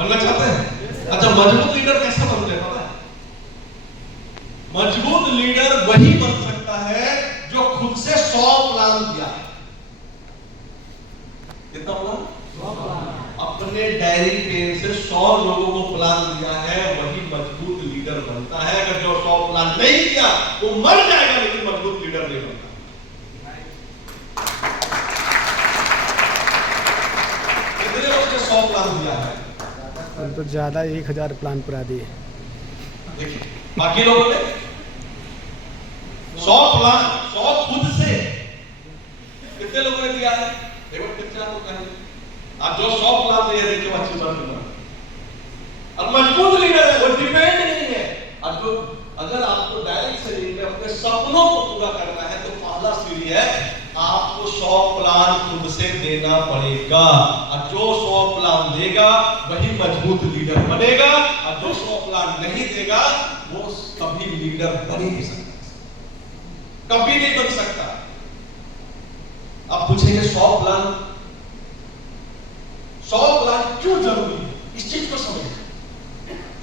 बनना चाहते हैं? अच्छा, मजबूत लीडर कैसे बनते हैं पता है? मजबूत लीडर वही बन सकता है जो खुद से 100 प्लान दिया है। कितना प्लान? अपने डायरी पेन से 100 लोगों को प्लान दिया है, वही मजबूत लीडर बनता है। अगर जो 100 प्लान नहीं दिया वो मर जाएगा, लेकिन मजबूत लीडर नहीं बनता। कितने लोगों ने 100 प्लान दिया है? तो ज्यादा 1000 प्लान पूरा दिए। देखिए बाकी लोगों ने 100 प्लान 100 खुद से कितने लोगों ने दिया है? देखो कितना लोग हैं। आप जो 100 प्लान दिए देखिए अच्छी बात है। और मजबूत लीडर है, वो डिपेंड नहीं है। और जो अगर आपको डायरेक्ट से लीडर अपने सपनों को पूरा करना है तो पहला सीढ़ी है आपको 100 प्लान खुद से देना पड़ेगा। और जो 100 प्लान देगा वही मजबूत लीडर बनेगा। और जो 100 प्लान नहीं देगा वो कभी लीडर बन ही नहीं सकता, कभी नहीं बन सकता। आप पूछेंगे 100 प्लान क्यों जरूरी है? इस चीज को समझिए।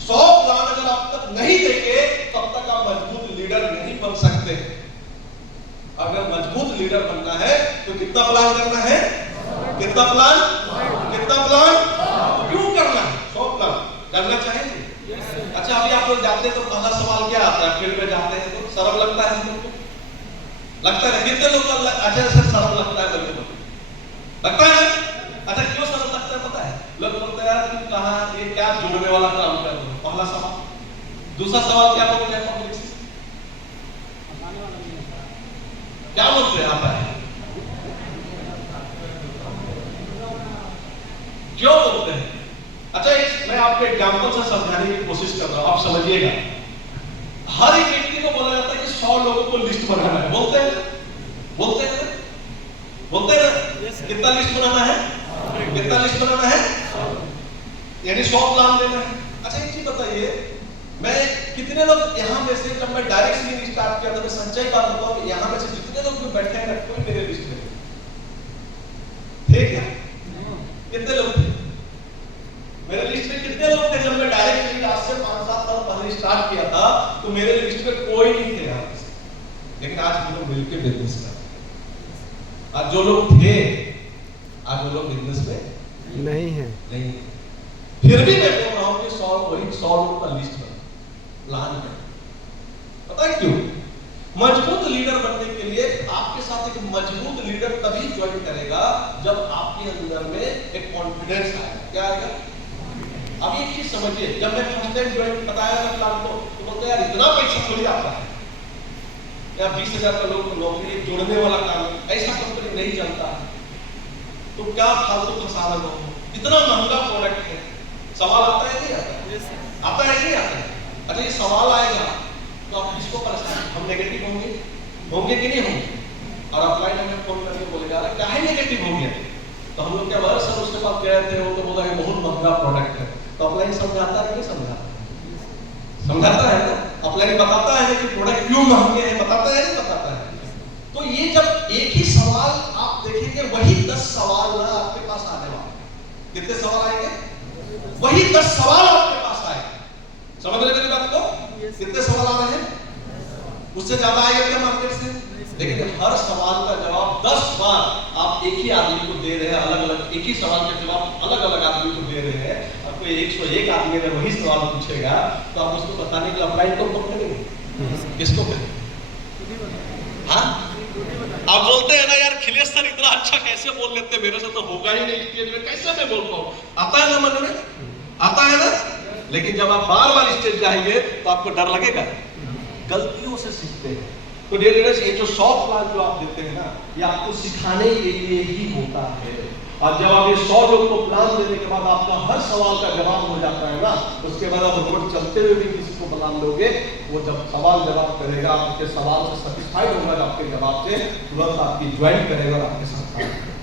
100 प्लान अगर आप तक नहीं देंगे तब तक आप मजबूत लीडर नहीं बन सकते। अगर मजबूत लीडर बनना है तो कितना प्लान करना है? कितना प्लान? क्यों करना है? 100 प्लान करना चाहेंगे? अच्छा, अभी आप लोग जाते हैं तो पहला सवाल क्या आता है? फील्ड में जाते हैं तो शर्म लगता है हमको? लगता है? कितने लोग अच्छा सर शर्म लगता है? लगता है? अच्छा, क्यों शर्म लगता है पता है? लोग बोलते हैं यार तुम कहां ये क्या जोड़ने वाला काम कर रहे हो। पहला सवाल। दूसरा सवाल क्या बोलते हैं पब्लिक से? क्या बोलते हैं? आता है? क्यों बोलते हैं? अच्छा, मैं आपको एग्जांपल से समझाने की कोशिश कर रहा हूं, आप समझिएगा। हर एक व्यक्ति को बोला जाता है कि 100 लोगों को लिस्ट बनाना है। बोलते हैं ना? कितना लिस्ट बनाना है? यानी 100 प्लान देना है। अच्छा, एक चीज बताइए, मैं कितने लोग यहाँ में से जब मैं डायरेक्ट सीरीज स्टार्ट किया था, मैं सच्चाई बात बताऊं, यहाँ में से जितने लोग भी बैठे हैं कोई मेरे लिस्ट में थे क्या? कितने लोग थे मेरे लिस्ट में? कितने लोग थे जब मैं डायरेक्ट सीरीज आज से 5-7 साल पहले स्टार्ट किया था तो मेरे लिस्ट में कोई नहीं थे यहाँ से। लेकिन आज हम लोग मिलकर बिजनेस कर रहे हैं। आज जो लोग थे आज वो लोग बिजनेस में नहीं है। फिर भी मैं बोल रहा हूं कि 100 लोग का लिस्ट बना, प्लान कर। पता है क्यों? मजबूत लीडर बनने के लिए आपके साथ एक मजबूत लीडर तभी ज्वाइन करेगा जब आपके अंदर में एक कॉन्फिडेंस आएगा। क्या आएगा? अब एक चीज समझिए, जब मैं फर्स्ट टाइम ज्वाइन बताया था प्लान को तो बोलते यार इतना पैसा थोड़ी आता है या 20,000 का लोग नौकरी जोड़ने वाला काम, ऐसा कंपनी नहीं चलता है तो क्या फालतू फंसाना लोगों को? इतना महंगा प्रोडक्ट है। सवाल आता है नहीं आता है? आता है नहीं आता है? अच्छा, ये सवाल आएगा तो आप किसको परेशान? हम नेगेटिव होंगे कि नहीं होंगे? और अपलाइन हमें फोन करके बोलेगा अरे क्या है नेगेटिव हो गया? तो हम लोग क्या बोले सर उसके पास गए थे, वो तो बोला कि बहुत महंगा प्रोडक्ट है। तो अपलाइन समझाता है कि समझाता है ना? अपलाइन बताता है कि प्रोडक्ट क्यों महंगे हैं, बताता है नहीं बताता है? तो ये जब एक ही सवाल आप देखेंगे वही 10 सवाल ना आपके पास आने वाले। कितने सवाल आएंगे? वही 10 सवाल आपके पास आएंगे। समझ रहे मेरी बात को? कितने सवाल आ रहे हैं? उससे ज्यादा आएगा क्या मार्केट से? लेकिन हर सवाल का जवाब 10 बार आप एक ही आदमी को दे रहे हैं, अलग अलग एक ही सवाल का जवाब अलग अलग आदमी को दे रहे हैं। आपको 101 आदमी ने वही सवाल पूछेगा तो आप उसको बताने के लिए अप्लाई तो करेंगे? किसको करें? हाँ, आप बोलते हैं ना यार खिलेश सर इतना अच्छा कैसे बोल लेते, मेरे से तो होगा ही नहीं स्टेज में, कैसे मैं बोल पाऊं? आता है ना मन में? आता है ना? लेकिन जब आप बार बार स्टेज जाएंगे तो आपको डर लगेगा। गलतियों से सीखते हैं। तो डियर लीडर्स, ये जो 100 प्लान जो आप देते हैं ना, ये आपको सिखाने के लिए ही होता है। और जब आप ये 100 लोग को प्लान देने के बाद आपका हर सवाल का जवाब हो जाता है ना, उसके बाद आप रोड चलते हुए भी किसी को प्लान दोगे, वो जब सवाल जवाब करेगा आपके सवाल से सेटिस्फाइड होगा, आपके जवाब से तुरंत आपकी ज्वाइन करेगा और आपके साथ काम करेगा।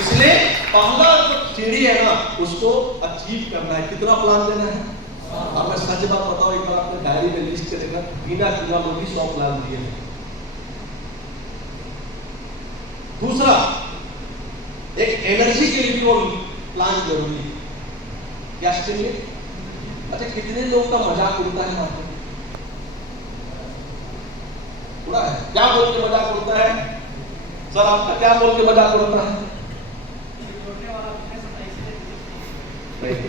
इसलिए पहला जो सीढ़ी है ना उसको अचीव करना है। कितना प्लान देना है? अब मैं सच बात बताऊं, एक बार अपने डायरी में लिस्ट करेगा, बिना चुना लोग भी 100 प्लान दिए हैं। दूसरा, एक एनर्जी के लिए भी वो प्लान जरूरी है। क्या स्टिमुलेट? अच्छा, कितने लोग का मजाक उड़ता है वहां पर? उड़ा है? क्या बोल के मजाक उड़ता है सर? आपका क्या बोल के मजाक उड़ता है?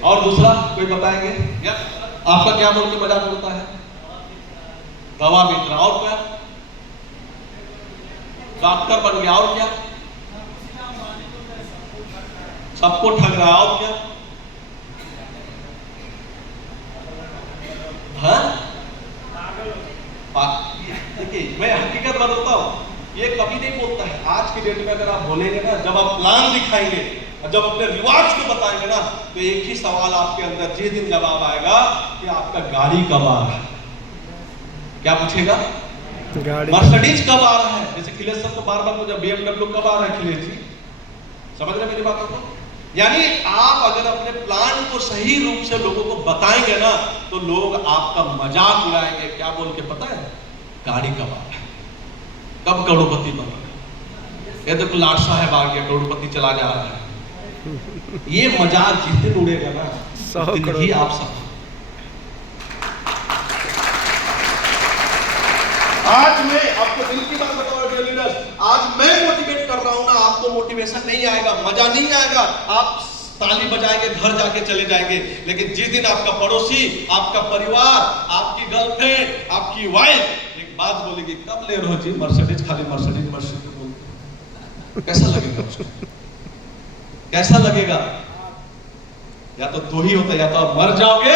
और दूसरा कोई बताएंगे क्या? आपका क्या बोल के मजाक उड़ता है? दवा बेच रहा। और क्या? डॉक्टर बन गया। और क्या? सबको ठग रहा। और क्या? हाँ, देखिए मैं हकीकत बताता हूँ, ये कभी नहीं बोलता है। आज की डेट में अगर आप बोलेंगे ना, जब आप प्लान दिखाएंगे और जब अपने रिवार्ड्स को बताएंगे ना, तो एक ही सवाल आपके अंदर जिस दिन जवाब आएगा कि आपका गाड़ी कब आ रहा है। क्या पूछेगा? गाड़ी मर्सिडीज कब आ रहा है। जैसे खिलेश सर तो बार बार मुझे BMW कब आ रहा है खिलेश जी, समझ रहे मेरी बातों को? यानी आप अगर अपने प्लान को सही रूप से लोगों को बताएंगे ना, तो लोग आपका मजाक उड़ाएंगे। क्या बोल के पता है? गाड़ी कब आ रहा है, कब करोड़पति बन रहा है, ये तो लाट साहब आ गया करोड़पति चला जा रहा है। ये मजाक जिस दिन उड़ेगा ना, उस दिन ही आप सब। आज मैं आपको दिल की बात बताऊं डियर लीडर्स, आज मैं मोटिवेट कर रहा हूं ना, आपको मोटिवेशन नहीं आएगा, मजा नहीं आएगा, आप ताली बजाएंगे, घर जाके चले जाएंगे। लेकिन जिस दिन आपका पड़ोसी, आपका परिवार, आपकी गर्लफ्रेंड, आपकी वाइफ एक बात बोलेगी, कब ले रहे हो जी मर्सिडीज, खाली मर्सिडीज मर्सिडीज बोलते, कैसा लगेगा उसको? कैसा लगेगा? या तो दो ही होता है, या तो आप मर जाओगे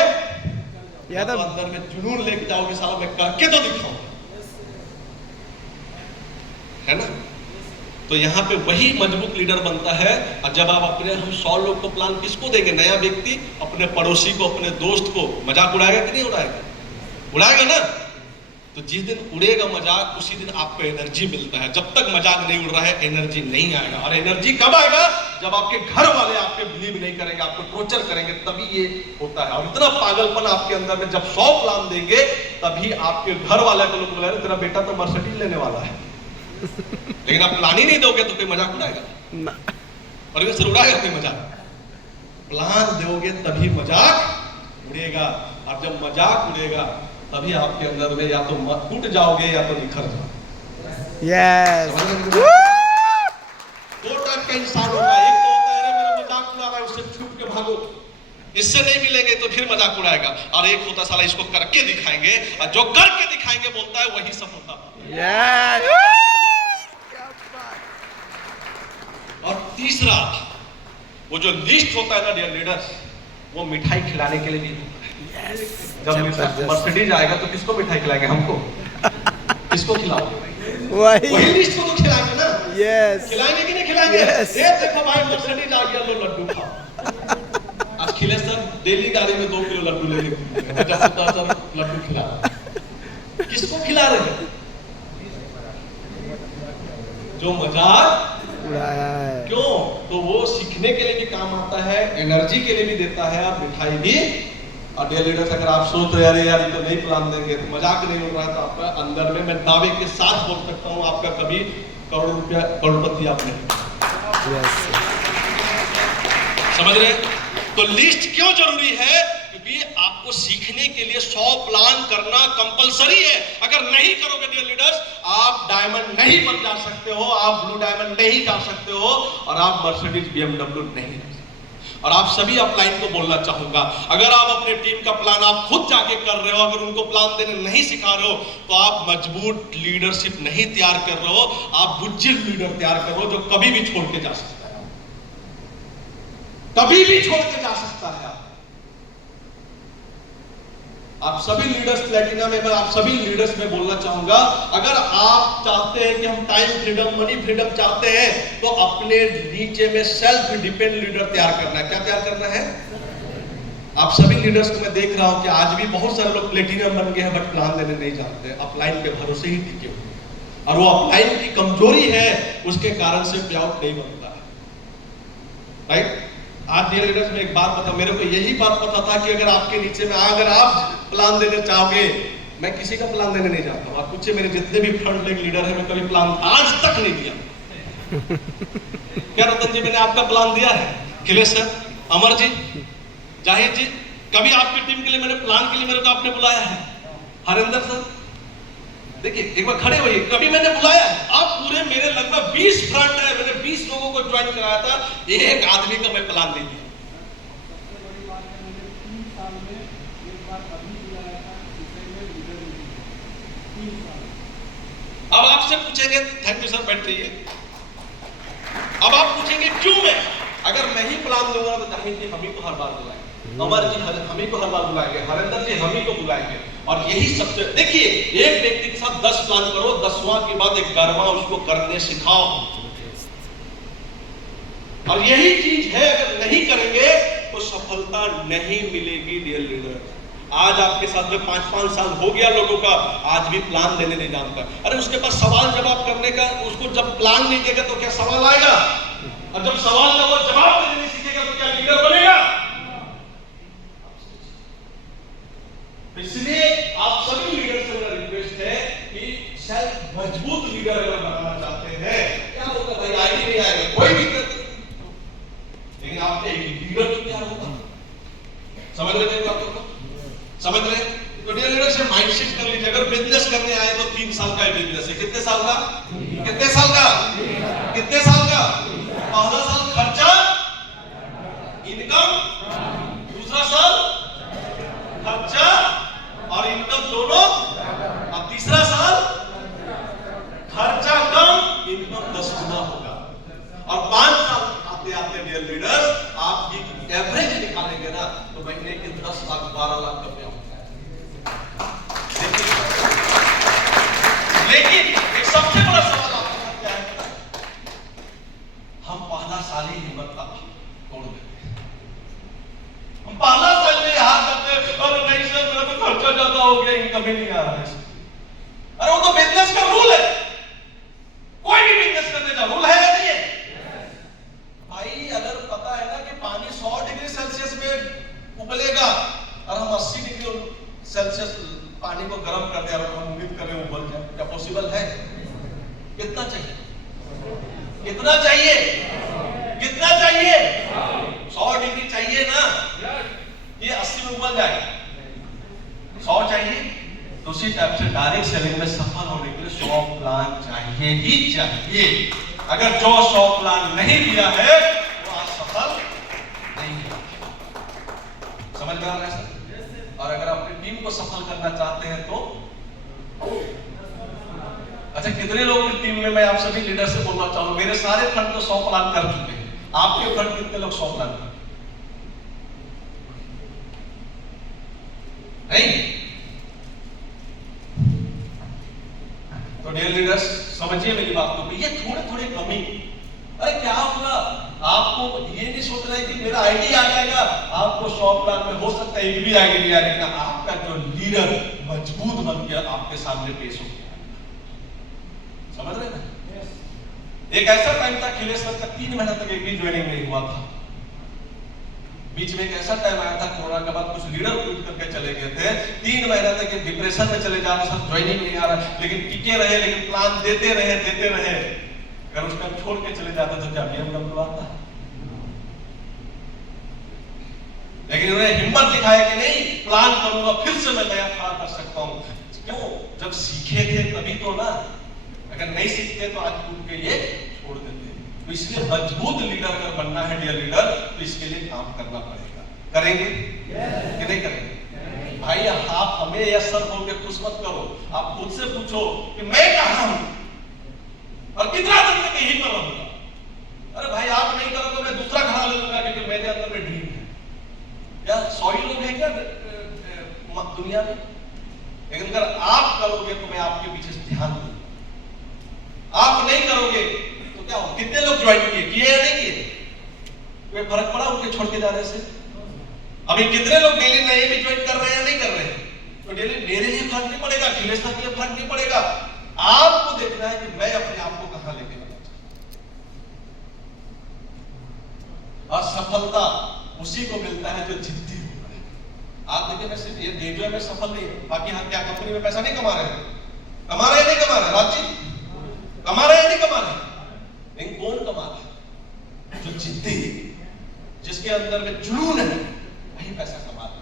या तो अंदर में जुनून लेके जाओगे, साला मैं करके तो दिखाऊंगा, है ना? तो यहाँ पे वही मजबूत लीडर बनता है। और जब आप अपने, हम 100 लोग को प्लान किसको देंगे? नया व्यक्ति अपने पड़ोसी को, अपने दोस्त को मजाक उड़ाएगा कि नहीं उड़ाएगा? उड़ाएगा ना। तो जिस दिन उड़ेगा मजाक, उसी दिन आपको एनर्जी मिलता है। जब तक मजाक नहीं उड़ रहा है, एनर्जी नहीं आएगा। और एनर्जी कब आएगा? जब आपके घर वाले आपके बिलीव नहीं करेंगे, आपको टॉर्चर करेंगे, तभी ये होता है। और इतना पागलपन आपके अंदर में, जब 100 प्लान देंगे, तभी आपके घर वाले को लोग बोलेंगे तेरा बेटा तो मर्सिडीज लेने वाला है। लेकिन आप प्लान ही नहीं दोगे तो कोई मजाक उड़ाएगा? और ये सर उड़ाएगा कोई मजाक? प्लान दोगे तभी मजाक उड़ेगा। और जब मजाक उड़ेगा, तभी आपके अंदर में या तो टूट जाओगे या तो निखर जाओगे। यस। दो टाइप का इंसान होगा। एक तो होता है मेरा मजाक उड़ा रहा है, उससे छूट के भागो, इससे नहीं मिलेंगे तो फिर मजाक उड़ाएगा। और एक होता साला इसको करके दिखाएंगे, और जो करके दिखाएंगे बोलता है वही सफलता। और तीसरा, वो जो लिस्ट होता है ना डियर लीडर्स, वो मिठाई खिलाने के लिए भी होता है। जब मर्सिडीज आएगा तो किसको मिठाई खिलाएंगे? हमको। किसको खिलाओगे? वही लिस्ट को तो खिलाएंगे ना। यस। खिलाएंगे कि नहीं खिलाएंगे? Yes. ये देखो भाई मर्सिडीज आ गया, लो लड्डू खाओ। आज खिलेश सर डेली गाड़ी में 2 किलो लड्डू ले लेते, लड्डू खिला। किसको खिला रहे हैं? जो मजाक उड़ाया है। क्यों? तो वो सीखने के लिए भी काम आता है, एनर्जी के लिए भी देता है, और मिठाई भी। और डियर लीडर्स, अगर आप सोच रहे हैं यार ये तो नहीं प्लान देंगे, तो मजाक नहीं हो रहा है, तो आपका अंदर में मैं दावे के साथ बोल सकता हूँ, आपका कभी करोड़ रुपया करोड़पति आप नहीं। यस। समझ रहे? तो लिस्ट क्यों जरूरी है? क्योंकि आपको सीखने के लिए 100 प्लान करना कंपलसरी है। अगर नहीं करोगे डियर लीडर्स, आप डायमंड नहीं बन जा सकते हो, आप ब्लू डायमंड नहीं जा सकते हो, और आप मर्सिडीज BMW नहीं जा सकते। और आप सभी अपलाइन को बोलना चाहूंगा, अगर आप अपने टीम का प्लान आप खुद जाके कर रहे हो, अगर उनको प्लान देने नहीं सिखा रहे हो, तो आप मजबूत लीडरशिप नहीं तैयार कर रहे हो, आप बुज्जिल लीडर तैयार कर रहे हो, जो कभी भी छोड़ के जा सकता है, कभी भी छोड़ के जा सकता है। आप सभी लीडर्स प्लेटिनम में, मैं आप सभी लीडर्स में बोलना चाहूंगा, अगर आप चाहते हैं कि हम टाइम फ्रीडम, मनी फ्रीडम चाहते हैं, तो अपने नीचे में सेल्फ डिपेंड लीडर तैयार करना है। क्या तैयार करना है? आप सभी लीडर्स को मैं देख रहा हूं कि आज भी बहुत सारे लोग प्लेटिनम बन गए हैं, बट प्लान देने नहीं जानते, अपलाइन के भरोसे ही टिके हुए, और वो अपलाइन की कमजोरी है, उसके कारण से पे आउट नहीं बनता है। राइट? आज डियर लीडर्स में एक बात बता, मेरे को यही बात पता था कि अगर आपके नीचे में अगर आप प्लान देने चाहोगे, मैं किसी का प्लान देने नहीं चाहता हूं। आप पूछे मेरे जितने भी फ्रंट लेग लीडर हैं, मैं कभी प्लान आज तक नहीं दिया। क्या रतन जी मैंने आपका प्लान दिया है? अखिलेश सर, अमर जी, जाहिर जी, कभी आपकी टीम के लिए मैंने प्लान के लिए मेरे को आपने बुलाया है? हरिंदर सर, देखिए एक बार खड़े होइए, कभी मैंने बुलाया है? आप पूरे मेरे लगभग 20 फ्रंट है, मैंने 20 लोगों को ज्वाइन कराया था, एक आदमी का मैं प्लान नहीं दिया। अब आपसे पूछेंगे, थैंक यू सर, बैठ जाइए। अब आप पूछेंगे क्यों मैं? अगर मैं ही प्लान दूंगा तो जाहिर जी हम ही को हर बार बुलाएंगे, अमर जी हम ही को हर बार बुलाएंगे, हरिंदर जी हम ही को बुलाएंगे। और यही सबसे, देखिए एक व्यक्ति के साथ 10 प्लान करो, 10वां के बाद 11वां उसको करने सिखाओ। और यही चीज है, अगर नहीं करेंगे तो सफलता नहीं मिलेगी डियर लीडर। आज आपके साथ में 5-5 साल हो गया लोगों का, आज भी प्लान देने नहीं जानता। अरे उसके पास सवाल जवाब करने का, उसको जब प्लान नहीं देगा तो क्या सवाल आएगा? और जब सवाल का वो जवाब देने नहीं सीखेगा तो क्या लीडर बनेगा? इसलिए आप सभी लीडर से मेरा रिक्वेस्ट है कि शायद मजबूत लीडर अगर बनाना चाहते हैं, क्या होगा भाई, आगे नहीं आएगा, कोई दिक्कत नहीं, लेकिन आपने एक लीडर तो क्या होगा, समझ रहे हैं बातों को? समझ रहे? तो डियर लीडर से माइंडसेट कर लीजिए, अगर बिजनेस करने आए तो 3 साल का बिजनेस है। कितने साल का? कितने साल का? कितने साल का? पहला साल खर्चा, इनकम, दूसरा साल खर्चा और इनकम दोनों, और तीसरा साल खर्चा कम, इनकम 10 गुना होगा। और 5 साल आते आते डियर लीडर्स आपकी एवरेज निकालेंगे ना तो महीने के 10 लाख 12 लाख रुपए होता है। लेकिन एक सबसे बड़ा सवाल आपके साथ क्या है, हम पहला साल ही हिम्मत का तोड़ देते हैं। हम पहला साल में हार जाते हैं, अरे नहीं सर मेरा तो खर्चा ज्यादा हो गया, इनकम ही नहीं आ रहा है। अरे वो तो बिजनेस का रूल है, कोई भी बिजनेस करने का रूल है या नहीं है भाई? अगर पता है ना कि पानी 100 डिग्री सेल्सियस में उबलेगा और हम 80 डिग्री सेल्सियस पानी को गर्म कर दे और हम उम्मीद करें उबल जाए, क्या पॉसिबल है? कितना चाहिए? कितना चाहिए? कितना चाहिए? 100 डिग्री चाहिए ना, ये 80 में उबल जाए, 100 चाहिए। तो उसी टाइप से डायरेक्ट सेलिंग में सफल होने के लिए 100 प्लान चाहिए ही चाहिए। अगर जो 100 प्लान नहीं दिया है वो आज सफल नहीं है। समझ में आ रहा है सर? और अगर अपनी टीम को सफल करना चाहते हैं तो अच्छा, कितने लोग की टीम में मैं आप सभी लीडर से बोलना चाहूंगा, मेरे सारे फंड तो 100 प्लान कर चुके हैं, आपके फंड कितने लोग 100 प्लान कर नहीं? तो डियर लीडर्स समझिए मेरी बात को, ये थोड़े थोड़े कमी। अरे क्या होगा, आपको ये नहीं सोचना है कि मेरा आईडी आ जाएगा, आपको 100 प्लान में हो सकता है एक भी आईडी नहीं आएगा, आपका जो लीडर मजबूत बन के आपके सामने पेश हो गया। समझ रहे ना? एक ऐसा टाइम था अखिलेश सर का 3 महीना तक एक भी ज्वाइनिंग नहीं हुआ था। बीच में एक ऐसा टाइम आया था कोरोना के बाद, कुछ लीडर क्विट करके चले गए थे, 3 महीना तक डिप्रेशन में चले जा रहे, सब ज्वाइनिंग नहीं आ रहा, लेकिन टिके रहे, लेकिन प्लान देते रहे। अगर उस टाइम छोड़ के चले जाते तो क्या BMW आता? लेकिन उन्होंने हिम्मत दिखाया कि नहीं, प्लान करूंगा, फिर से मैं नया खड़ा कर सकता हूं। क्यों? जब सीखे थे तभी तो ना, अगर नहीं सीखते तो आज टूट के ये छोड़ देते। तो इसलिए मजबूत लीडर अगर बनना है डियर लीडर, तो इसके लिए काम करना पड़ेगा। करेंगे कि नहीं करेंगे? भाई आप हमें यस सर बोल के खुश मत करो, आप खुद से पूछो कि मैं कहां हूं और कितना दिन तक यही पर रहूंगा। अरे भाई आप नहीं करोगे तो मैं दूसरा खड़ा ले लूंगा, क्योंकि मेरे अंदर में ड्रीम है। क्या 100 ही लोग हैं क्या दुनिया में? लेकिन अगर आप करोगे तो मैं आपके पीछे से ध्यान दूंगा। आप नहीं करोगे तो क्या हो? कितने लोग ज्वाइन किए या नहीं किए? कोई फर्क पड़ा उनके छोड़ के जाने से? अभी कितने लोग डेली नए भी ज्वाइन कर रहे हैं या नहीं कर रहे हैं? तो डेली मेरे लिए फर्क नहीं पड़ेगा, अखिलेश सर के लिए फर्क नहीं पड़ेगा। आपको देखना है कि मैं अपने आप को कहां लेके जाना चाहता हूं। और सफलता उसी को मिलता है जो जिद्दी होता है। आप देखिए, मैं सिर्फ ये डेजो में सफल नहीं है, बाकी हम क्या कंपनी में पैसा नहीं कमा रहे हैं? कमा रहे हैं नहीं कमा रहे? राजी कमा रहे हैं नहीं कमा रहे? लेकिन कौन कमाता है? जो जिद्दी, जिसके अंदर में जुनून है, वही पैसा कमाता है।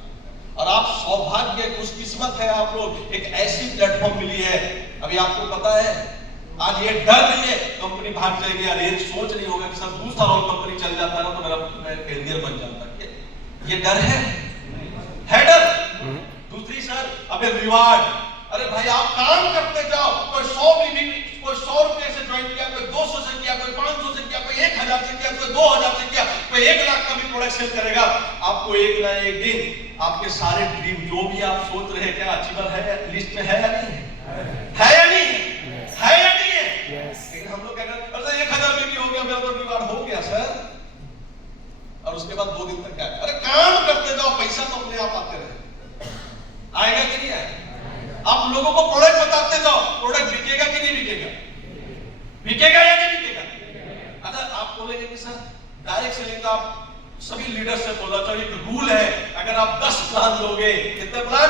और आप सौभाग्य, खुशकिस्मत है आप लोग, एक ऐसी प्लेटफॉर्म मिली है। अभी आपको पता है, आज ये डर नहीं है कंपनी भाग जाएगी, यार ये सोच नहीं होगा कि सर दूसरा और कंपनी चल जाता है ना तो मैं कैरियर बन जाता। ये डर है डर। दूसरी सर, अबे रिवार्ड, अरे भाई आप काम करते जाओ, कोई 100 रुपए से ज्वाइन किया, कोई 200 से किया, कोई 500 से किया, कोई 1000 से किया, कोई 2000 से किया, कोई 1 लाख का भी प्रोडक्ट सेल करेगा। आपको एक ना एक दिन आपके सारे ड्रीम जो भी आप सोच रहे हैं, क्या अचीवर है, लिस्ट में है या नहीं है? है या नहीं है या नहीं है? लेकिन हम लोग क्या करते हैं, 1000 में भी हो गया, मेरा तो रिवार्ड हो गया सर। और उसके बाद 2 दिन तक क्या, अरे काम करते जाओ, पैसा तो अपने आप आते रहे। आएगा कि नहीं आएगा? आप लोगों को प्रोडक्ट बताते जाओ, प्रोडक्ट बिकेगा कि नहीं बिकेगा? बिकेगा या नहीं बिकेगा? अगर आप बोलेंगे कि सर डायरेक्ट सेलिंग का आप सभी लीडर से बोला, तो एक रूल है, अगर आप 10 प्लान लोगे, कितने प्लान?